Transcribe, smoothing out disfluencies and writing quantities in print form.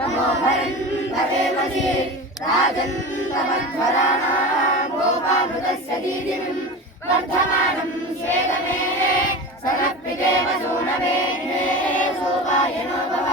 नमो भरन्तवेमसि राजन्तमध्वराणां गोपामृतस्य दीदिं वर्धमानं श्वेदमे सरप्रिदेव सोनमे सोपायनो भव